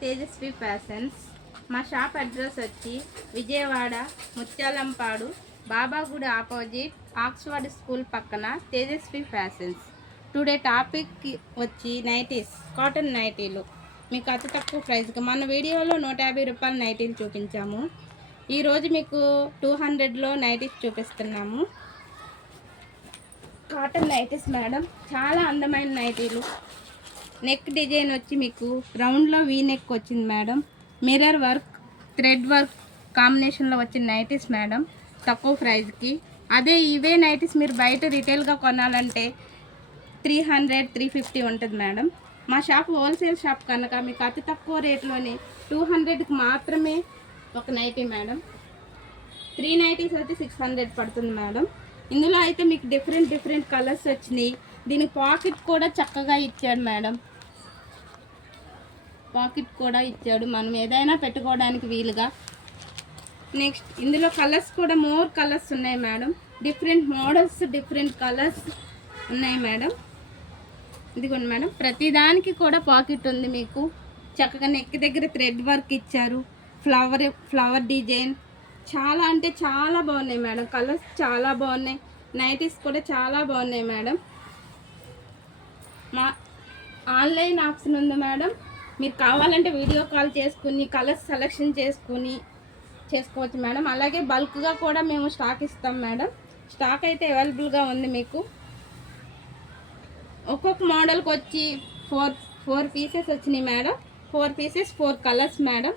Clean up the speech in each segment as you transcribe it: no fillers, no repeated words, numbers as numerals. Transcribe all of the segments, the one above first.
Tejaswi fashions. మా shop address వచ్చి Vijayawada Muthyalampadu Babagudi opposite Oxford school పక్కన తేజస్వి ఫ్యాషన్స్. టుడే టాపిక్ వచ్చి నైటీస్, కాటన్ నైటీలు మీకు అతి తక్కువ ప్రైస్కి. మన వీడియోలో 150 రూపాయల నైటీలు చూపించాము. ఈరోజు మీకు 200లో నైటీస్ చూపిస్తున్నాము. కాటన్ నైటీస్ మేడం, చాలా అందమైన నైటీలు. నెక్ డిజైన్ వచ్చి మీకు రౌండ్లో వీ నెక్ వచ్చింది madam. Mirror work, thread work కాంబినేషన్లో వచ్చిన నైటీస్ మేడం, తక్కువ ప్రైస్కి. అదే ఇవే నైటీస్ మీరు బయట రిటైల్గా కొనాలంటే 300-350 ఉంటుంది మేడం. మా షాప్ హోల్సేల్ షాప్ కనుక మీకు అతి తక్కువ రేట్లోనే 200కి మాత్రమే ఒక నైటీ మేడం. 3 నైటీస్ అయితే 600 పడుతుంది మేడం. ఇందులో అయితే మీకు డిఫరెంట్ కలర్స్ వచ్చినాయి. దీనికి పాకెట్ కూడా చక్కగా ఇచ్చాడు మేడం. పాకెట్ కూడా ఇచ్చాడు, మనం ఏదైనా పెట్టుకోవడానికి వీలుగా. నెక్స్ట్ ఇందులో కలర్స్ కూడా మోర్ కలర్స్ ఉన్నాయి madam. Different models, different colours ఉన్నాయి మేడం. ఇదిగోండి మేడం, ప్రతిదానికి కూడా పాకెట్ ఉంది మీకు. చక్కగా నెక్ దగ్గర థ్రెడ్ వర్క్ ఇచ్చారు, ఫ్లవర్ డిజైన్. చాలా అంటే చాలా బాగున్నాయి మేడం. కలర్స్ చాలా బాగున్నాయి, నైటీస్ కూడా చాలా బాగున్నాయి మేడం. మా ఆన్లైన్ ఆప్షన్ ఉంది మేడం. మీరు కావాలంటే వీడియో కాల్ చేసుకుని కలర్స్ సెలెక్షన్ చేసుకోవచ్చు మేడం. అలాగే బల్క్గా కూడా మేము స్టాక్ ఇస్తాం మేడం. స్టాక్ అయితే అవైలబుల్గా ఉంది మీకు. ఒక్కొక్క మోడల్కి వచ్చి 4 పీసెస్ వచ్చినాయి మేడం. 4 pieces 4 colours madam.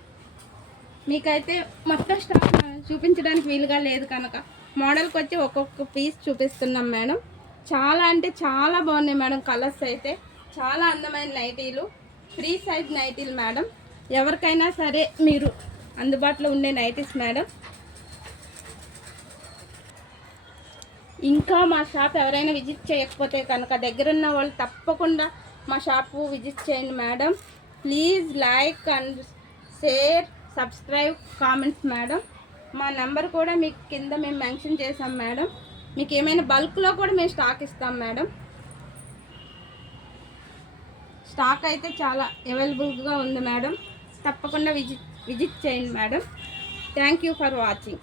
మీకైతే మొత్తం స్టాక్ చూపించడానికి వీలుగా లేదు కనుక మోడల్కి వచ్చి ఒక్కొక్క పీస్ చూపిస్తున్నాం మేడం. చాలా అంటే చాలా బాగున్నాయి మేడం. కలర్స్ అయితే చాలా అందమైన నైటీలు, ఫ్రీ సైజ్ నైటీలు మేడం. ఎవరికైనా సరే మీరు అందుబాటులో ఉండే నైటీస్ మేడం. ఇంకా మా షాప్ ఎవరైనా విజిట్ చేయకపోతే కనుక దగ్గరున్న వాళ్ళు తప్పకుండా మా షాపు విజిట్ చేయండి madam. Please like and share, subscribe, comments madam. మా నెంబర్ కూడా మీకు కింద మేము మెన్షన్ చేసాం మేడం. మీకు ఏమైనా బల్క్లో కూడా మేము స్టాక్ ఇస్తాం మేడం. స్టాక్ అయితే చాలా అవైలబుల్గా ఉంది మేడం. తప్పకుండా విజిట్ చేయండి madam. Thank you for watching.